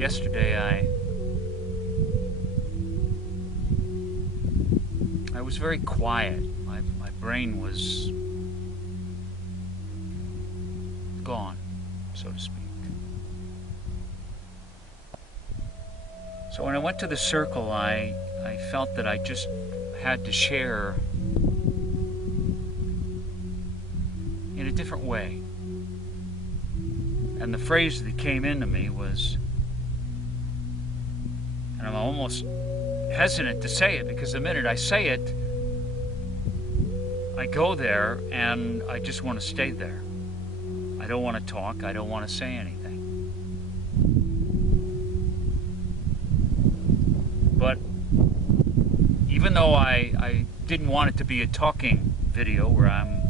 yesterday I was very quiet. My brain was gone, so to speak. So when I went to the circle, I felt that I just had to share in a different way. And the phrase that came into me was, and I'm almost hesitant to say it because the minute I say it, I go there and I just want to stay there. I don't want to talk. I don't want to say anything. But even though I didn't want it to be a talking video where I'm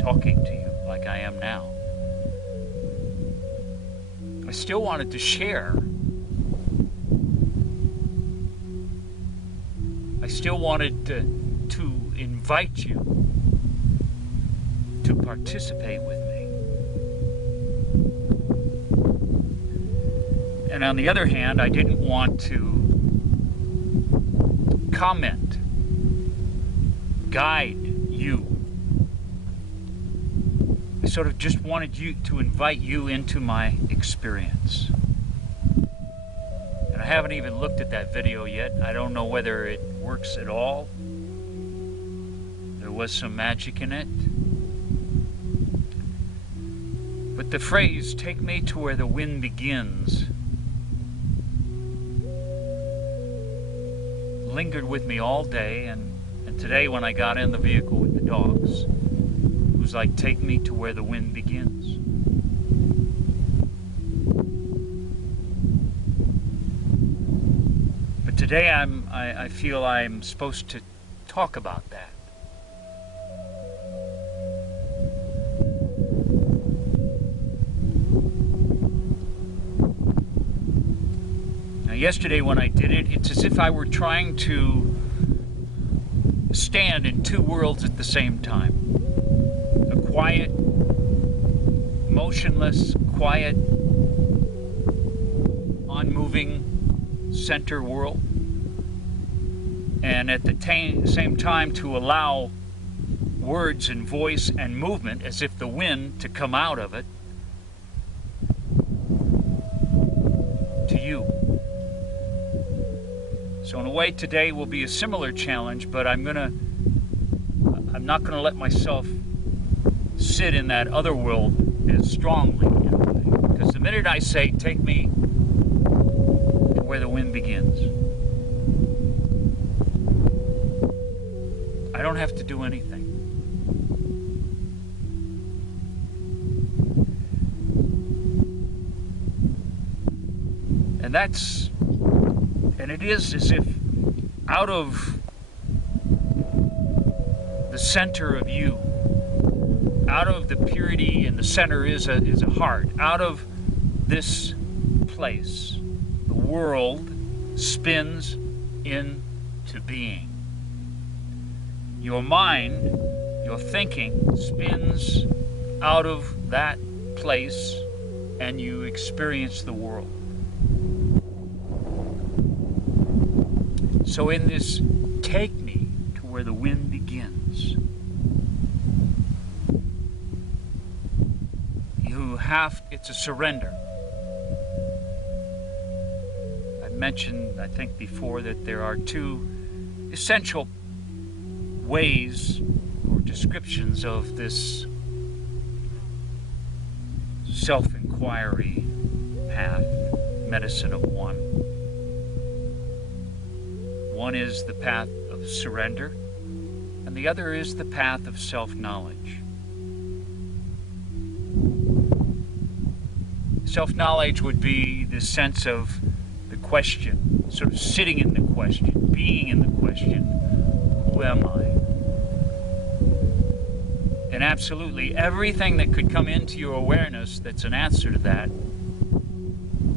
talking to you like I am now, I still wanted to share. I still wanted to invite you to participate with me. And on the other hand, I didn't want to comment, guide you. I sort of just wanted you to invite you into my experience. And I haven't even looked at that video yet. I don't know whether it works at all. There was some magic in it. But the phrase, "take me to where the wind begins," lingered with me all day, and today when I got in the vehicle with the dogs, it was like, take me to where the wind begins. But today I feel I'm supposed to talk about that. Yesterday when I did it, it's as if I were trying to stand in two worlds at the same time. A quiet, motionless, quiet, unmoving center world. And at the same time to allow words and voice and movement as if the wind to come out of it to you. So in a way, today will be a similar challenge, but I'm not gonna let myself sit in that other world as strongly, in a way. Because the minute I say, take me to where the wind begins, I don't have to do anything. And it is as if out of the center of you, out of the purity, and the center is a heart, out of this place, the world spins into being. Your mind, your thinking spins out of that place, and you experience the world. So in this take me to where the wind begins, it's a surrender. I mentioned, I think before, that there are two essential ways or descriptions of this self-inquiry path, medicine of one. One is the path of surrender, and the other is the path of self-knowledge. Self-knowledge would be the sense of the question, sort of sitting in the question, being in the question, who am I? And absolutely everything that could come into your awareness that's an answer to that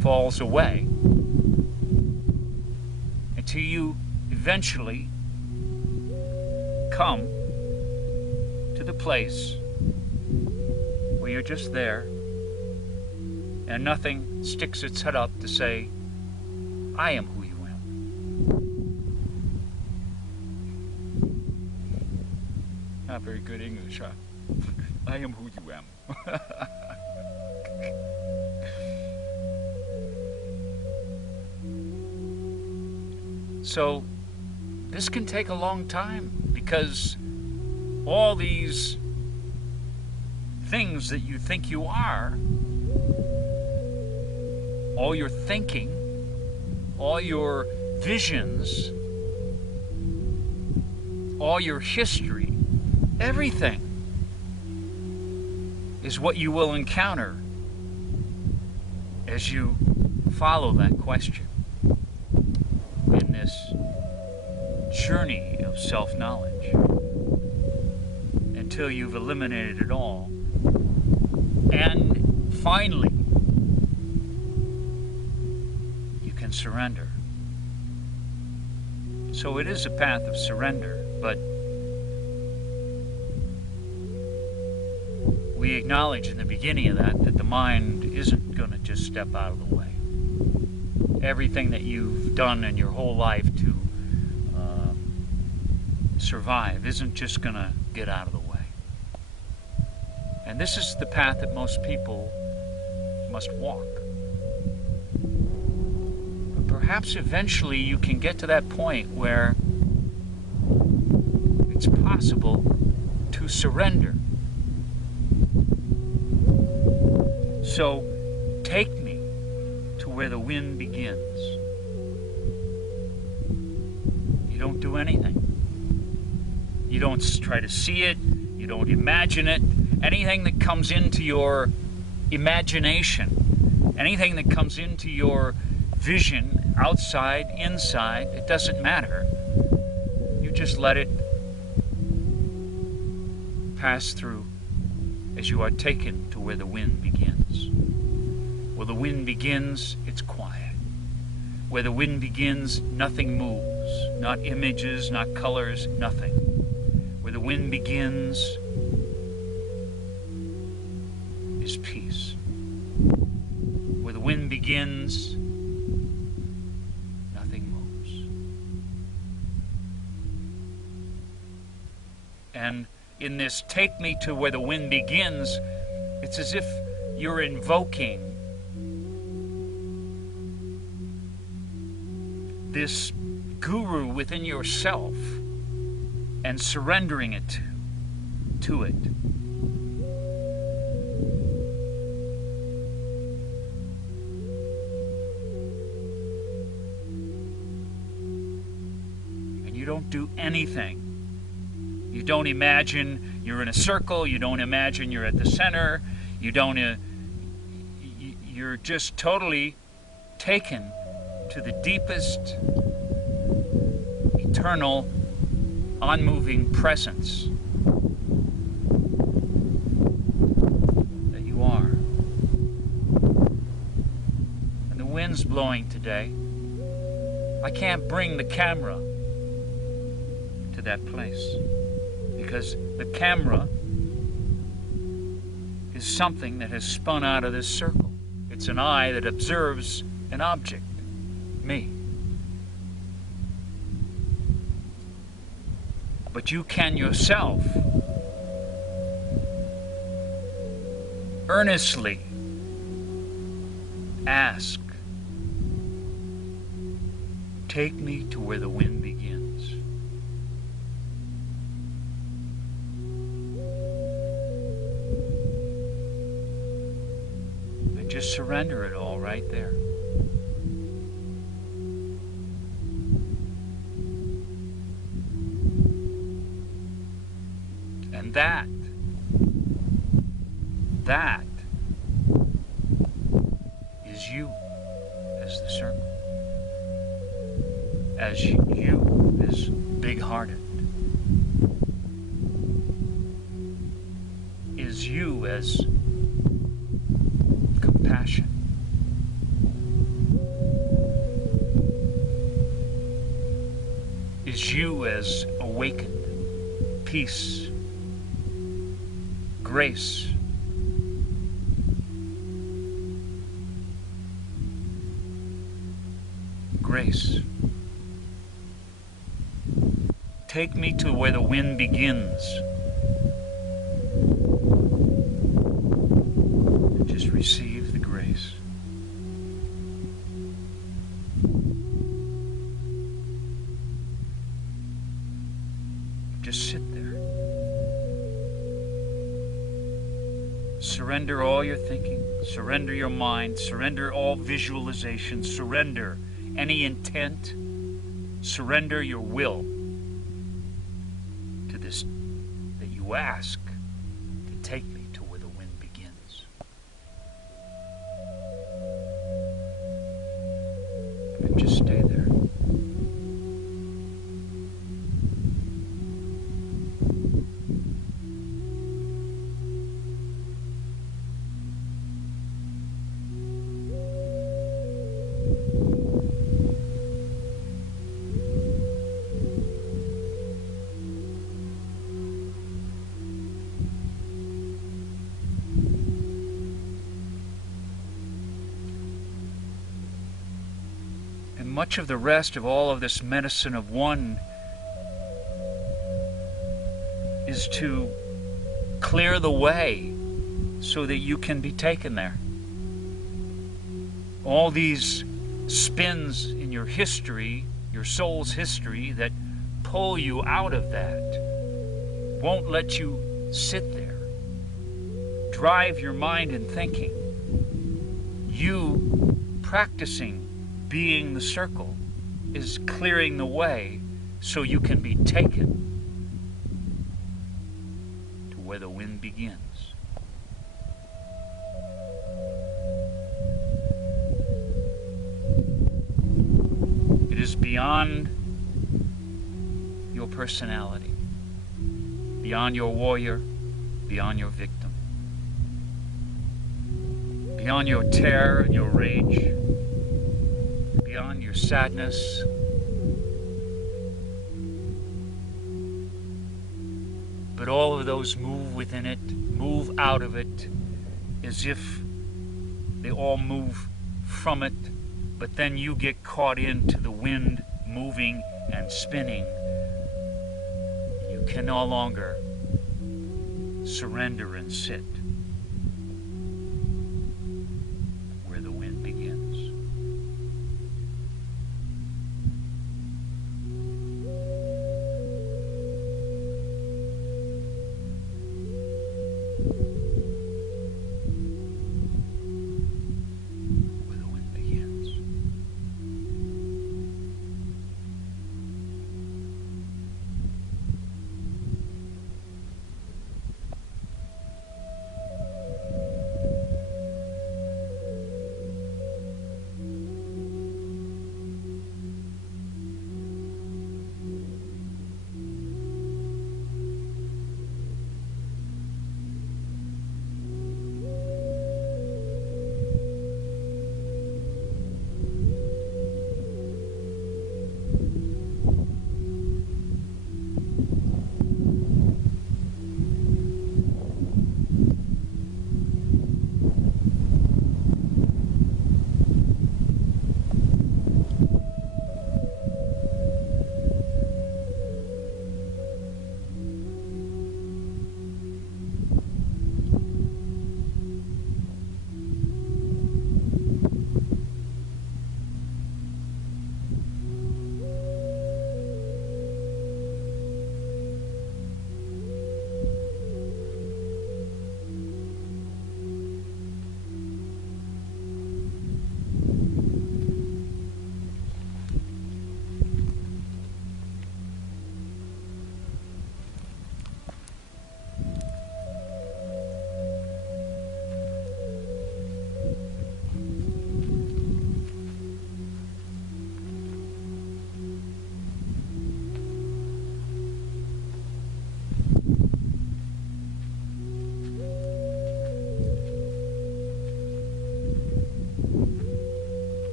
falls away until you eventually come to the place where you're just there and nothing sticks its head up to say, I am who you am. Not very good English, huh? I am who you am. So this can take a long time, because all these things that you think you are, all your thinking, all your visions, all your history, everything is what you will encounter as you follow that question in this journey of self-knowledge, until you've eliminated it all. And finally, you can surrender. So it is a path of surrender, but we acknowledge in the beginning of that the mind isn't going to just step out of the way. Everything that you've done in your whole life to survive isn't just going to get out of the way. And this is the path that most people must walk. But perhaps eventually you can get to that point where it's possible to surrender. So take me to where the wind begins. You don't do anything. You don't try to see it. You don't imagine it. Anything that comes into your imagination, anything that comes into your vision, outside, inside, it doesn't matter. You just let it pass through as you are taken to where the wind begins. Where the wind begins, it's quiet. Where the wind begins, nothing moves. Not images, not colors, nothing. Where the wind begins is peace. Where the wind begins, nothing moves. And in this take me to where the wind begins, it's as if you're invoking this guru within yourself and surrendering it to it. And you don't do anything. You don't imagine you're in a circle. You don't imagine you're at the center. You don't. You're just totally taken to the deepest, eternal, unmoving presence that you are. And the wind's blowing today. I can't bring the camera to that place, because the camera is something that has spun out of this circle. It's an eye that observes an object, me. But you can yourself earnestly ask, take me to where the wind begins. And just surrender it all right there. And that is you as the circle, as you as big-hearted, is you as compassion, is you as awakened, peace, grace, grace. Take me to where the wind begins. And just receive the grace. Just sit there. Surrender all your thinking. Surrender your mind. Surrender all visualization. Surrender any intent. Surrender your will to this that you ask to take me to where the wind begins. And just stay there. And much of the rest of all of this medicine of one is to clear the way so that you can be taken there. All these spins in your history, your soul's history, that pull you out of that, won't let you sit there. Drive your mind and thinking. You practicing being the circle is clearing the way so you can be taken to where the wind begins. It is beyond your personality, beyond your warrior, beyond your victim, beyond your terror and your rage, beyond your sadness, but all of those move within it, move out of it, as if they all move from it, but then you get caught into the wind moving and spinning. You can no longer surrender and sit where the wind begins.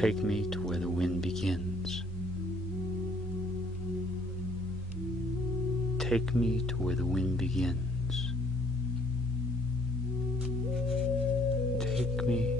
Take me to where the wind begins. Take me to where the wind begins. Take me